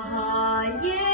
啊耶